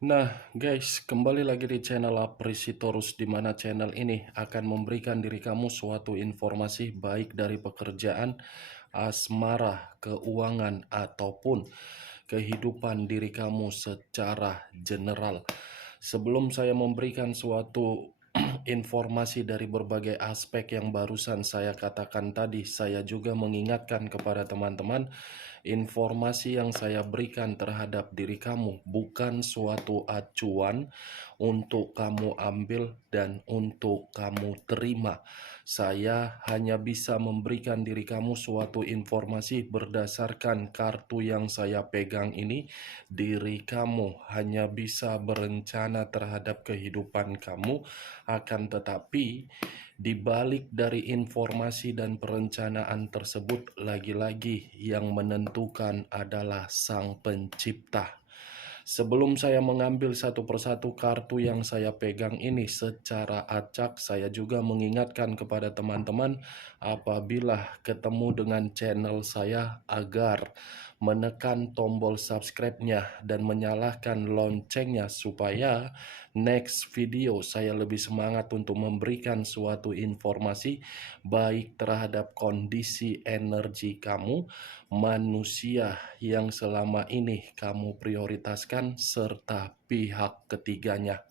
Nah, guys, kembali lagi di channel Aprisitorus, di mana channel ini akan memberikan diri kamu suatu informasi baik dari pekerjaan, asmara, keuangan, ataupun kehidupan diri kamu secara general. Sebelum saya memberikan suatu informasi dari berbagai aspek yang barusan saya katakan tadi, saya juga mengingatkan kepada teman-teman, informasi yang saya berikan terhadap diri kamu bukan suatu acuan untuk kamu ambil dan untuk kamu terima. Saya hanya bisa memberikan diri kamu suatu informasi berdasarkan kartu yang saya pegang ini. Diri kamu hanya bisa berencana terhadap kehidupan kamu, akan tetapi di balik dari informasi dan perencanaan tersebut, lagi-lagi yang menentukan adalah Sang Pencipta. Sebelum saya mengambil satu persatu kartu yang saya pegang ini secara acak, saya juga mengingatkan kepada teman-teman apabila ketemu dengan channel saya agar menekan tombol subscribe-nya dan menyalakan loncengnya supaya next video saya lebih semangat untuk memberikan suatu informasi baik terhadap kondisi energi kamu, manusia yang selama ini kamu prioritaskan, serta pihak ketiganya.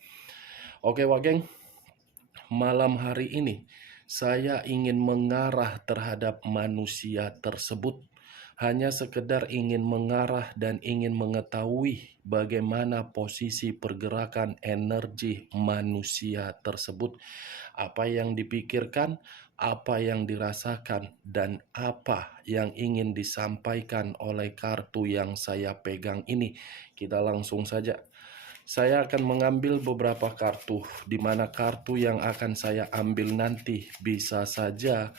Oke, Wageng, malam hari ini saya ingin mengarah terhadap manusia tersebut. Hanya sekedar ingin mengarah dan ingin mengetahui bagaimana posisi pergerakan energi manusia tersebut, apa yang dipikirkan, apa yang dirasakan, dan apa yang ingin disampaikan oleh kartu yang saya pegang ini. Kita langsung saja. Saya akan mengambil beberapa kartu, di mana kartu yang akan saya ambil nanti bisa saja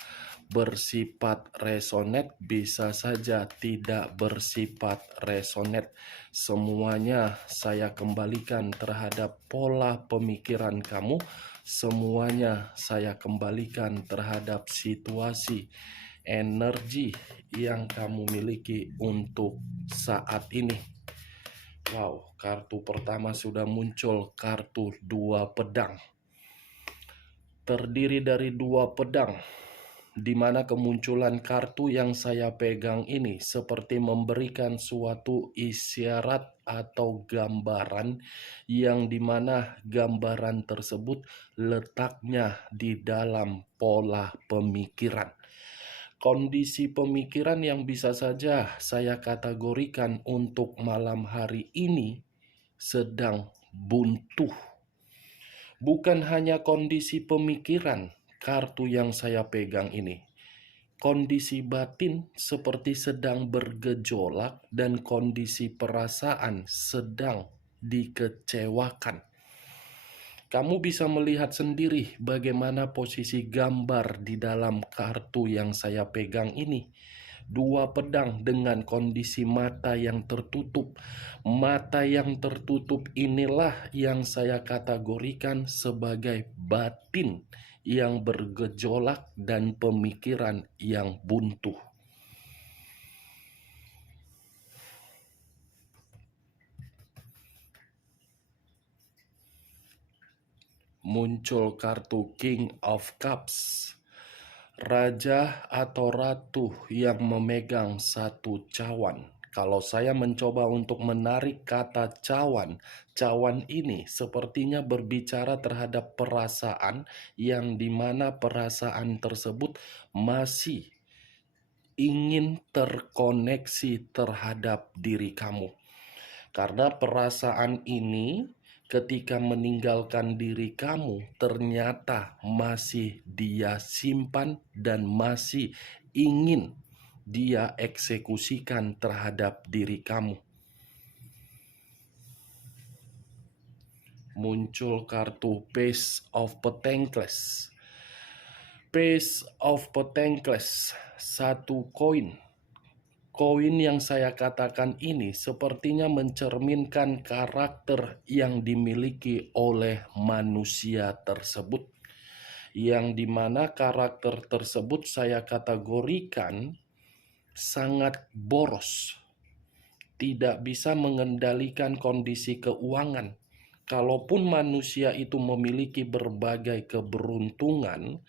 bersifat resonate, bisa saja tidak bersifat resonate. Semuanya saya kembalikan terhadap pola pemikiran kamu, semuanya saya kembalikan terhadap situasi energi yang kamu miliki untuk saat ini. Wow, kartu pertama sudah muncul, kartu dua pedang. Terdiri dari dua pedang, di mana kemunculan kartu yang saya pegang ini seperti memberikan suatu isyarat atau gambaran, yang dimana gambaran tersebut letaknya di dalam pola pemikiran. Kondisi pemikiran yang bisa saja saya kategorikan untuk malam hari ini sedang buntu. Bukan hanya kondisi pemikiran kartu yang saya pegang ini. Kondisi batin seperti sedang bergejolak dan kondisi perasaan sedang dikecewakan. Kamu bisa melihat sendiri bagaimana posisi gambar di dalam kartu yang saya pegang ini. Dua pedang dengan kondisi mata yang tertutup. Mata yang tertutup inilah yang saya kategorikan sebagai batin yang bergejolak dan pemikiran yang buntu. Muncul kartu King of Cups, raja atau ratu yang memegang satu cawan. Kalau saya mencoba untuk menarik kata cawan, cawan ini sepertinya berbicara terhadap perasaan, yang dimana perasaan tersebut masih ingin terkoneksi terhadap diri kamu. Karena perasaan ini ketika meninggalkan diri kamu ternyata masih dia simpan dan masih ingin dia eksekusikan terhadap diri kamu. Muncul kartu Page of Pentacles. Page of Pentacles, satu koin. Koin yang saya katakan ini sepertinya mencerminkan karakter yang dimiliki oleh manusia tersebut, yang dimana karakter tersebut saya kategorikan sangat boros, tidak bisa mengendalikan kondisi keuangan, Kalaupun manusia itu memiliki berbagai keberuntungan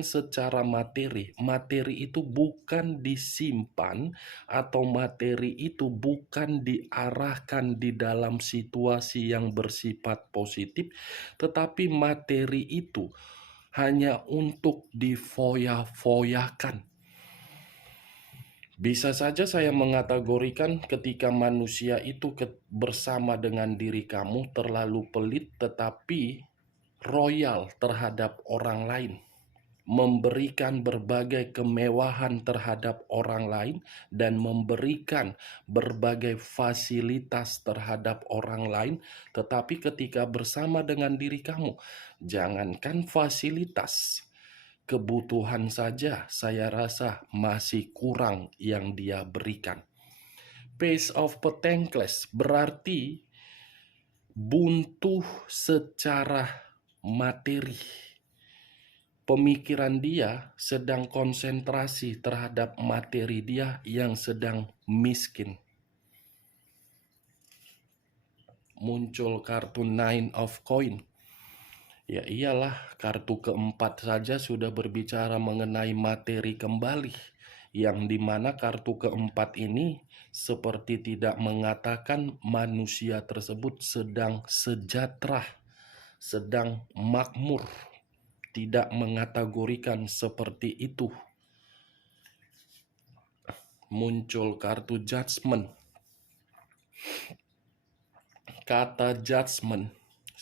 secara materi, materi itu bukan disimpan atau materi itu bukan diarahkan di dalam situasi yang bersifat positif, tetapi materi itu hanya untuk difoya-foyakan. Bisa saja saya mengategorikan ketika manusia itu bersama dengan diri kamu terlalu pelit tetapi royal terhadap orang lain, memberikan berbagai kemewahan terhadap orang lain, dan memberikan berbagai fasilitas terhadap orang lain, tetapi ketika bersama dengan diri kamu, jangankan fasilitas, kebutuhan saja saya rasa masih kurang yang dia berikan. Pace of Petengkles berarti buntu secara materi. Pemikiran dia sedang konsentrasi terhadap materi dia yang sedang miskin. Muncul kartu Nine of Coin. Ya iyalah, kartu keempat saja sudah berbicara mengenai materi kembali, yang dimana kartu keempat ini seperti tidak mengatakan manusia tersebut sedang sejahtera, sedang makmur, tidak mengategorikan seperti itu. Muncul kartu Judgment. Kata judgment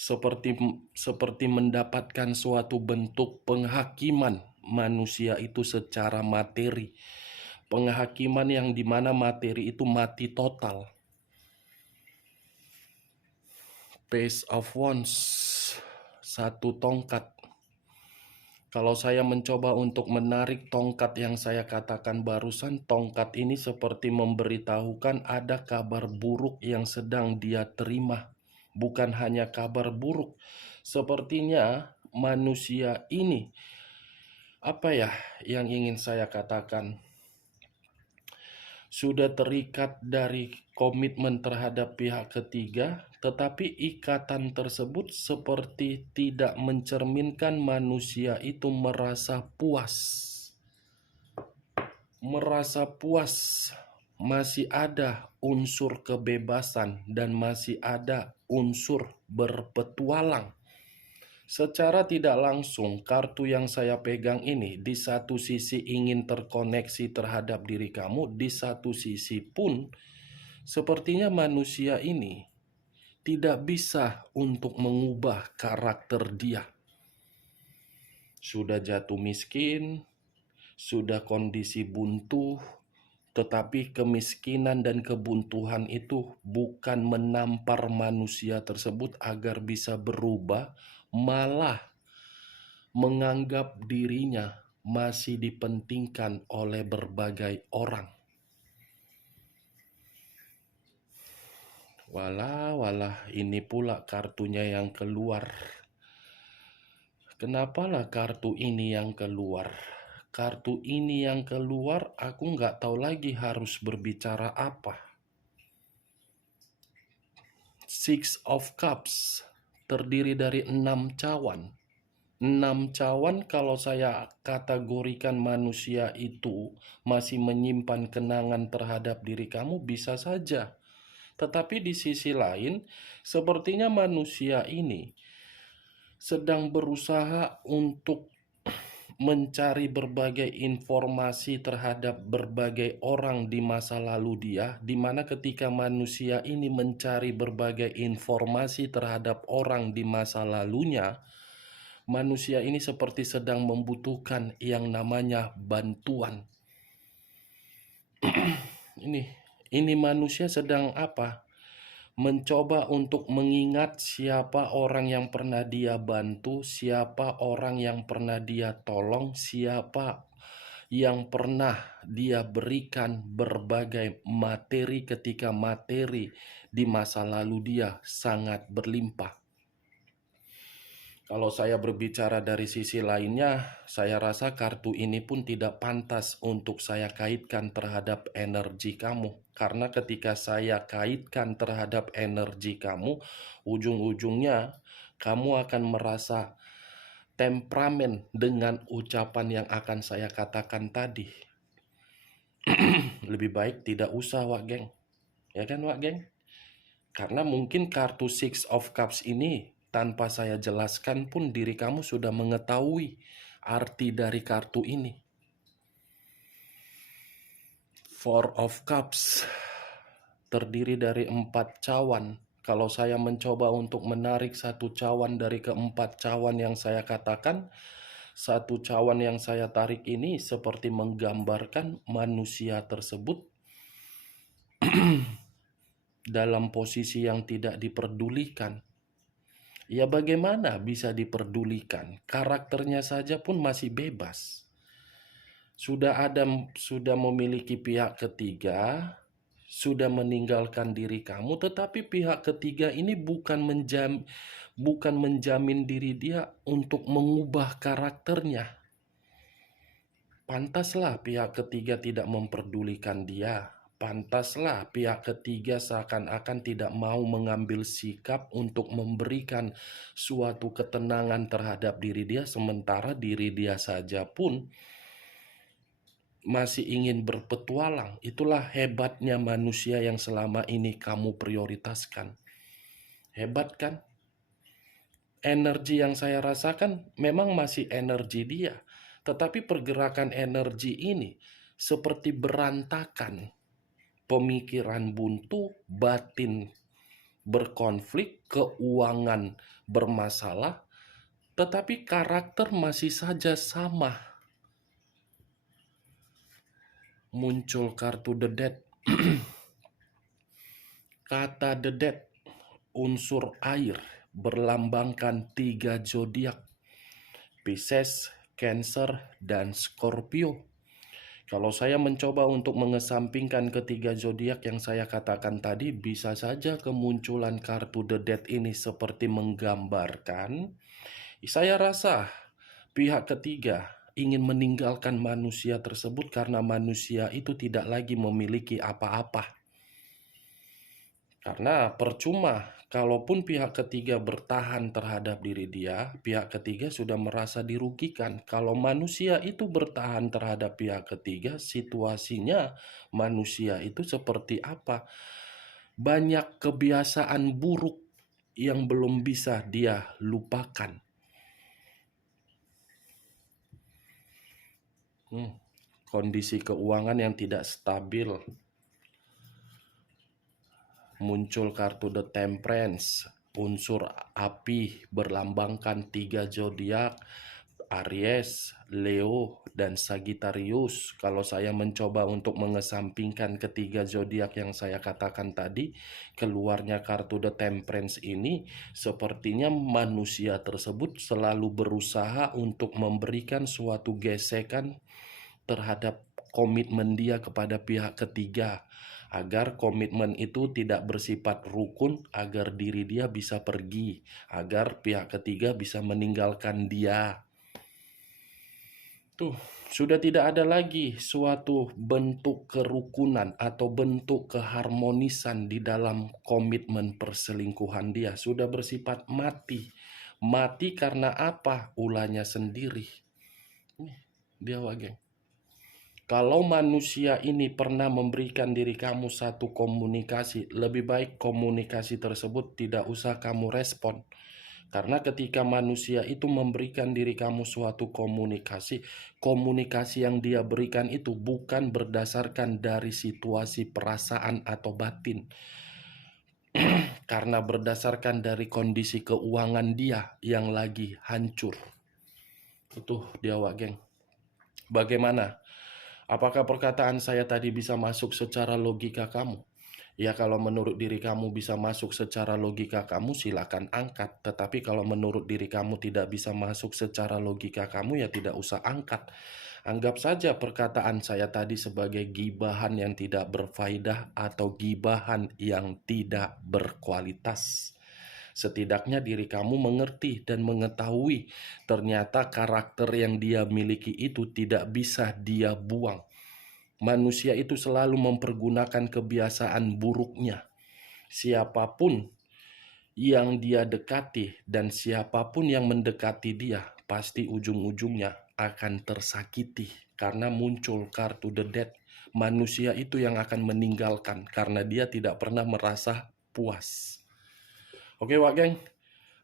seperti mendapatkan suatu bentuk penghakiman manusia itu secara materi. Penghakiman yang dimana materi itu mati total. Page of Wands, satu tongkat. Kalau saya mencoba untuk menarik tongkat yang saya katakan barusan, tongkat ini seperti memberitahukan ada kabar buruk yang sedang dia terima. Bukan hanya kabar buruk, sepertinya manusia ini, apa ya yang ingin saya katakan, sudah terikat dari komitmen terhadap pihak ketiga, tetapi ikatan tersebut seperti tidak mencerminkan manusia itu merasa puas. Merasa puas, masih ada unsur kebebasan dan masih ada unsur berpetualang. Secara tidak langsung, kartu yang saya pegang ini di satu sisi ingin terkoneksi terhadap diri kamu, di satu sisi pun sepertinya manusia ini tidak bisa untuk mengubah karakter dia. Sudah jatuh miskin, sudah kondisi buntu, tetapi kemiskinan dan kebuntuhan itu bukan menampar manusia tersebut agar bisa berubah, malah menganggap dirinya masih dipentingkan oleh berbagai orang. Walah, ini pula kartunya yang keluar. Kenapalah kartu ini yang keluar? Kartu ini yang keluar, aku nggak tahu lagi harus berbicara apa. Six of Cups terdiri dari 6 cawan. 6 cawan kalau saya kategorikan manusia itu masih menyimpan kenangan terhadap diri kamu, bisa saja. Tetapi di sisi lain, sepertinya manusia ini sedang berusaha untuk mencari berbagai informasi terhadap berbagai orang di masa lalu dia, di mana ketika manusia ini mencari berbagai informasi terhadap orang di masa lalunya, manusia ini seperti sedang membutuhkan yang namanya bantuan. Ini manusia sedang apa? Mencoba untuk mengingat siapa orang yang pernah dia bantu, siapa orang yang pernah dia tolong, siapa yang pernah dia berikan berbagai materi ketika materi di masa lalu dia sangat berlimpah. Kalau saya berbicara dari sisi lainnya, saya rasa kartu ini pun tidak pantas untuk saya kaitkan terhadap energi kamu. Karena ketika saya kaitkan terhadap energi kamu, ujung-ujungnya kamu akan merasa temperamen dengan ucapan yang akan saya katakan tadi. Lebih baik tidak usah, Wak Geng. Ya kan, Wak Geng? Karena mungkin kartu Six of Cups ini tanpa saya jelaskan pun diri kamu sudah mengetahui arti dari kartu ini. Four of Cups terdiri dari 4 cawan. Kalau saya mencoba untuk menarik satu cawan dari keempat cawan yang saya katakan, satu cawan yang saya tarik ini seperti menggambarkan manusia tersebut dalam posisi yang tidak diperdulikan. Ya bagaimana bisa diperdulikan? Karakternya saja pun masih bebas. Sudah memiliki pihak ketiga, sudah meninggalkan diri kamu, tetapi pihak ketiga ini bukan menjamin diri dia untuk mengubah karakternya. Pantaslah pihak ketiga tidak memperdulikan dia. Pantaslah pihak ketiga seakan-akan tidak mau mengambil sikap untuk memberikan suatu ketenangan terhadap diri dia, sementara diri dia saja pun masih ingin berpetualang. Itulah hebatnya manusia yang selama ini kamu prioritaskan. Hebat kan? Energi yang saya rasakan memang masih energi dia, tetapi pergerakan energi ini seperti berantakan. Pemikiran buntu, batin berkonflik, keuangan bermasalah, tetapi karakter masih saja sama. Muncul kartu The Death. Kata The Death, unsur air, berlambangkan 3 zodiak, Pisces, Cancer, dan Scorpio. Kalau saya mencoba untuk mengesampingkan ketiga zodiak yang saya katakan tadi, bisa saja kemunculan kartu The Death ini seperti menggambarkan, saya rasa pihak ketiga ingin meninggalkan manusia tersebut karena manusia itu tidak lagi memiliki apa-apa. Karena percuma, kalaupun pihak ketiga bertahan terhadap diri dia, pihak ketiga sudah merasa dirugikan. Kalau manusia itu bertahan terhadap pihak ketiga, situasinya manusia itu seperti apa? Banyak kebiasaan buruk yang belum bisa dia lupakan. Kondisi keuangan yang tidak stabil. Muncul kartu The Temperance, unsur api, berlambangkan 3 zodiak, Aries, Leo, dan Sagittarius. Kalau saya mencoba untuk mengesampingkan ketiga zodiak yang saya katakan tadi, keluarnya kartu The Temperance ini sepertinya manusia tersebut selalu berusaha untuk memberikan suatu gesekan terhadap komitmen dia kepada pihak ketiga, agar komitmen itu tidak bersifat rukun, agar diri dia bisa pergi, agar pihak ketiga bisa meninggalkan dia. Tuh, sudah tidak ada lagi suatu bentuk kerukunan atau bentuk keharmonisan di dalam komitmen perselingkuhan dia. Sudah bersifat mati. Mati karena apa? Ulahnya sendiri. Dia wageng. Kalau manusia ini pernah memberikan diri kamu satu komunikasi, lebih baik komunikasi tersebut tidak usah kamu respon. Karena ketika manusia itu memberikan diri kamu suatu komunikasi, komunikasi yang dia berikan itu bukan berdasarkan dari situasi perasaan atau batin. Karena berdasarkan dari kondisi keuangan dia yang lagi hancur. Itu dia wageng. Bagaimana? Apakah perkataan saya tadi bisa masuk secara logika kamu? Ya kalau menurut diri kamu bisa masuk secara logika kamu silakan angkat. Tetapi kalau menurut diri kamu tidak bisa masuk secara logika kamu ya tidak usah angkat. Anggap saja perkataan saya tadi sebagai gibahan yang tidak berfaedah atau gibahan yang tidak berkualitas. Setidaknya diri kamu mengerti dan mengetahui ternyata karakter yang dia miliki itu tidak bisa dia buang. Manusia itu selalu mempergunakan kebiasaan buruknya. Siapapun yang dia dekati dan siapapun yang mendekati dia, pasti ujung-ujungnya akan tersakiti karena muncul kartu The Death. Manusia itu yang akan meninggalkan karena dia tidak pernah merasa puas. Oke, Wak Geng,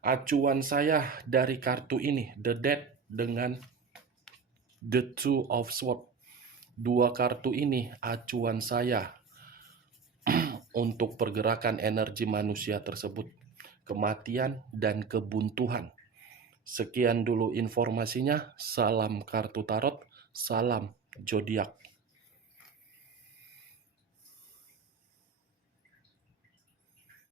acuan saya dari kartu ini, The Death dengan The Two of Swords. Dua kartu ini acuan saya untuk pergerakan energi manusia tersebut, kematian dan kebuntuan. Sekian dulu informasinya. Salam kartu tarot, salam zodiak.